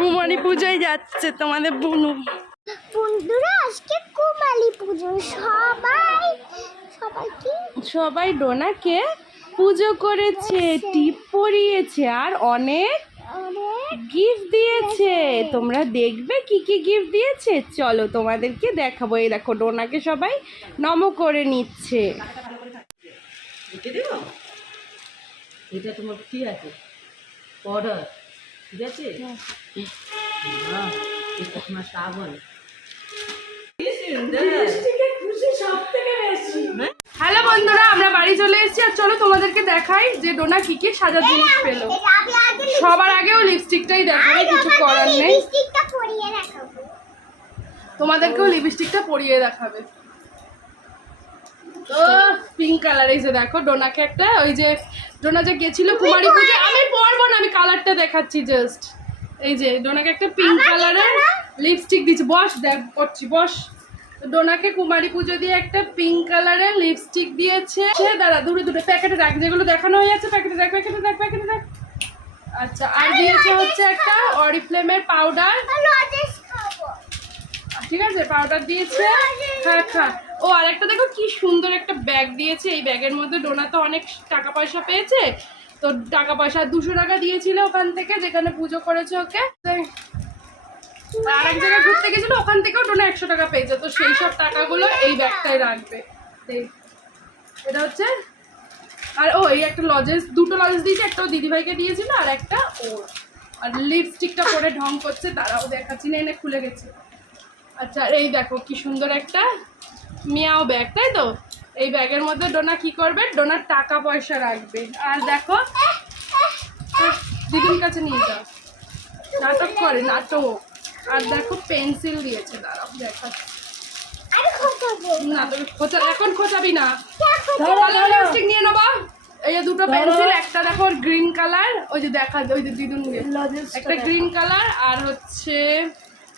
কুমারী পূজায় যাচ্ছে তোমাদের বুনু। বন্ধুরা আজকে কুমারী পুজো, সবাই ডোনাকে পুজো করেছে, টিপ পরিয়েছে আর অনেক গিফট দিয়েছে। তোমরা দেখবে কি কি গিফট দিয়েছে, চলো তোমাদেরকে দেখাবো। এই দেখো ডোনাকে সবাই নম করে নিচ্ছে। এটা তোমার কি আছে পাউডার, ঠিক আছে? এটা তোমার সাবন। হ্যালো বন্ধুরা, আমরা বাড়ি চলে এসেছি আর চলো তোমাদেরকে দেখাই যে ডোনা কি কি সাজার জিনিস পেলো। সবার আগেও লিপস্টিকটাই দেখাবে, কিছু করার নেই। তোমাদেরকেও লিপস্টিকটা পরিয়ে দেখাবে। তো পিঙ্ক কালার, এই যে দেখো ডোনাকে একটা, ওই যে ডোনা যে গেছিল কুমারী পুজো, আমি পরবো না, আমি কালারটা দেখাচ্ছি জাস্ট। এই যে ডোনাকে একটা পিঙ্ক কালারের লিপস্টিক দিচ্ছি। বস, দেখ করছি, বস। ডোনাকে কুমারী পুজো দিয়ে একটা পিঙ্ক কালারের লিপস্টিক দিয়েছে। দাঁড়া, দূরে দূরে প্যাকেটে রাখ, যেগুলো দেখানো হয়ে যাচ্ছে প্যাকেটে রাখ, প্যাকেটে রাখ, প্যাকেটে রাখ। আচ্ছা, আর দিয়েছে হচ্ছে একটা অরিফ্লেমের পাউডার, ঠিক আছে? পাউডার দিয়েছে। হ্যাঁ খা। ও আর একটা দেখো কি সুন্দর একটা ব্যাগ দিয়েছে। এই ব্যাগের মধ্যে ডোনা তো অনেক টাকা পয়সা পেয়েছে, তো টাকা পয়সা 200 টাকা দিয়েছিল ওখান থেকে, যেখানে পুজো করেছে ওকে। আর এক জায়গায় ঘুরতে গেছিল, ওখান থেকেও ডোনা 100 টাকা পেয়েছে, তো সেই সব টাকাগুলো এই ব্যাগটায় রাখবে। এটা হচ্ছে। আর ও এই একটা লজেন্স, দুটো লজেন্স দিয়েছে, একটা দিদিভাইকে দিয়েছিল আর একটা ওর। আর লিপস্টিকটা পরে ঢং করছে, তারাও দেখাচ্ছি না, এনে খুলে গেছে। আচ্ছা, এই দেখো কি সুন্দর একটা মিয়াও ব্যাগ, তাই তো? এই ব্যাগের মধ্যে ডোনা কি করবে, ডোনার টাকা পয়সা রাখবে। আর দেখো দিদির কাছে নিয়ে যাও, নাটক করে, নাটক। আর দেখো পেন্সিল দিয়েছে, দাঁড়াও দেখাচ্ছি। না তুমি এখন খোঁচাবি না, লিপস্টিক নিয়ে নেবো। এই যে দুটো পেন্সিল, একটা দেখো গ্রিন কালার, ওই যে দেখা, ওই যে দিদুন একটা গ্রিন কালার, আর হচ্ছে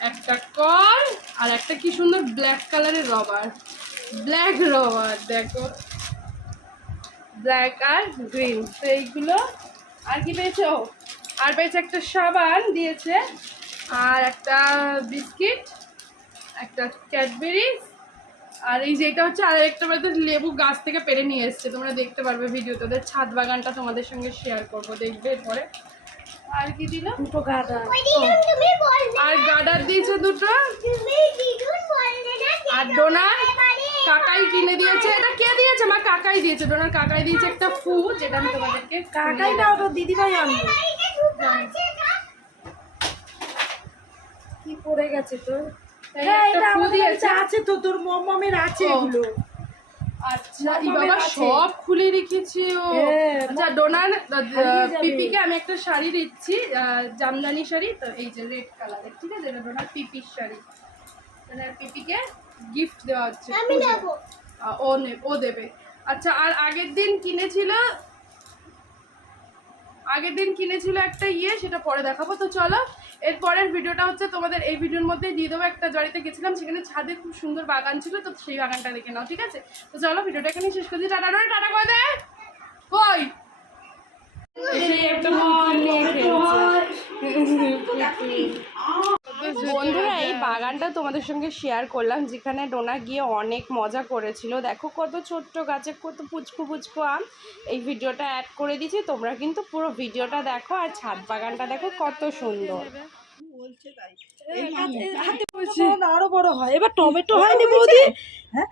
একটা কর, আর একটা কি সুন্দর ব্ল্যাক কালারের রবার, ব্ল্যাক রবার দেখো, ব্ল্যাক আর গ্রিন। তো এইগুলো। আর কি পেয়েছে? ও আর পেয়েছে একটা সাবান দিয়েছে, আর একটা বিস্কিট, একটা ক্যাডবেরি, আর এই যে এটা হচ্ছে আর একটা মধ্যে লেবু গাছ থেকে পেরে নিয়ে এসছে, তোমরা দেখতে পারবে ভিডিওতে। ওদের ছাদ বাগানটা তোমাদের সঙ্গে শেয়ার করবো, দেখবে পরে। আর কি দিল? দুটো গার্ডার। আর গার্ডার দিয়েছে দুটো। আর ডোনার কাকাই কিনে দিয়েছে। এটা কে দিয়েছে? মা কাকাই দিয়েছে। ডোনার কাকাই দিয়েছে একটা ফু, যেটা আমি তোমাদেরকে, কাকাই না, ওটা দিদিভাই আনবে। কি পড়ে গেছে তো? একটা ফু দিয়েছে, আছে তো তোর মমের আছে এগুলো। আচ্ছা, এই বাবা সব খুলে রেখেছি ও। আচ্ছা, ডোনার পিপিকে আমি একটা শাড়ি দিচ্ছি, জামদানি শাড়ি, তো এই যে রেড কালারের, ঠিক আছে? এটা ডোনার পিপির শাড়ি, পিপিকে গিফট দেওয়া হচ্ছে, ও দেবে। আচ্ছা, আর আগের দিন কিনেছিল একটা সেটা পরে দেখাবো। তো চলো, এর পরের ভিডিওটা হচ্ছে তোমাদের এই ভিডিওর মধ্যে দিয়ে দেবো। একটা বাড়িতে গেছিলাম, সেখানে ছাদে খুব সুন্দর বাগান ছিল, তো সেই বাগানটা দেখে নাও, ঠিক আছে? তো চলো ভিডিওটা এখানে শেষ করছি। টাটা টাটা করে দে। কই বন্ধুরা, এই বাগানটা তোমাদের সঙ্গে শেয়ার করলাম, যেখানে ডোনা গিয়ে অনেক মজা করেছিল। দেখো কত ছোট্ট গাছে কত পুচকু পুচকু আম। এই ভিডিওটা অ্যাড করে দিয়েছি, তোমরা কিন্তু পুরো ভিডিওটা দেখো। আর ছাদ বাগানটা দেখো কত সুন্দর। আরো বড় হয়। এবার টমেটো হয়নি বৌদি?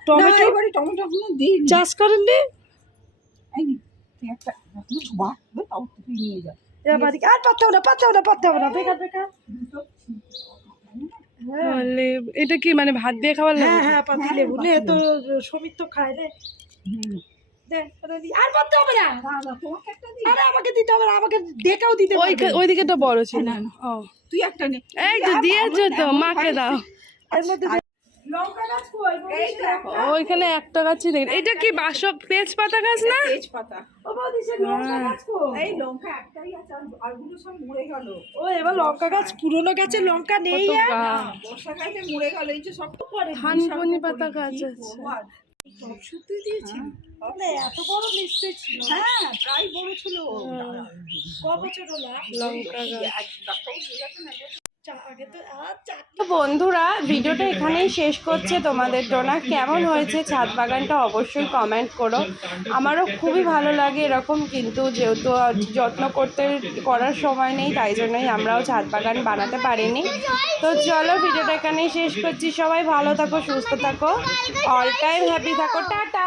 টমেটো চাষ করেন নি? আর পারতে হবে না, বেকার বেকার। এটা কি মানে ভাত দিয়ে খাবার? হ্যাঁ, পাতি লেবু নে তো, সমিত তো খায় রে। আর পারতে হবে না, আরে আমাকে দিতে হবে না, আমাকে ডেকেও দিতে হবে। ওইদিকে তো বড় ছিল। তুই একটা নে। এই তো দিয়েছো তো, মাকে দাও। লঙ্কা গাছ কই? ওইখানে একটা গাছই দেখি। এটা কি বাসক তেজপাতা গাছ না? তেজপাতা। ও বৌদি, সে লঙ্কা গাছ কই? এই লঙ্কা একটাই আছে, আরগুলো সব মরে গেল। ও এবার লঙ্কা গাছ, পুরনো গাছে লঙ্কা নেই, বর্ষাকালে মরে গেল। এই যে সব পরে থানকুনি পাতা গাছ আছে। সব সত্যি দিয়েছি তাহলে এত বড় নিশ্চয় ছিল। হ্যাঁ প্রায় বড় ছিল। ক বছর হলো লঙ্কা গাছ। আগে তো আর চারটে তো বন্ধুরা ভিডিওটা এখানেই শেষ করছে। তোমাদের ডোনা কেমন হয়েছে ছাদ বাগানটা অবশ্যই কমেন্ট করো। আমারও খুবই ভালো লাগে এরকম, কিন্তু যেহেতু যত্ন করার সময় নেই তাই জন্যই আমরাও ছাদ বাগান বানাতে পারিনি। তো চলো ভিডিওটা এখানেই শেষ করছি। সবাই ভালো থাকো, সুস্থ থাকো, অল টাইম হ্যাপি থাকো, টাটা।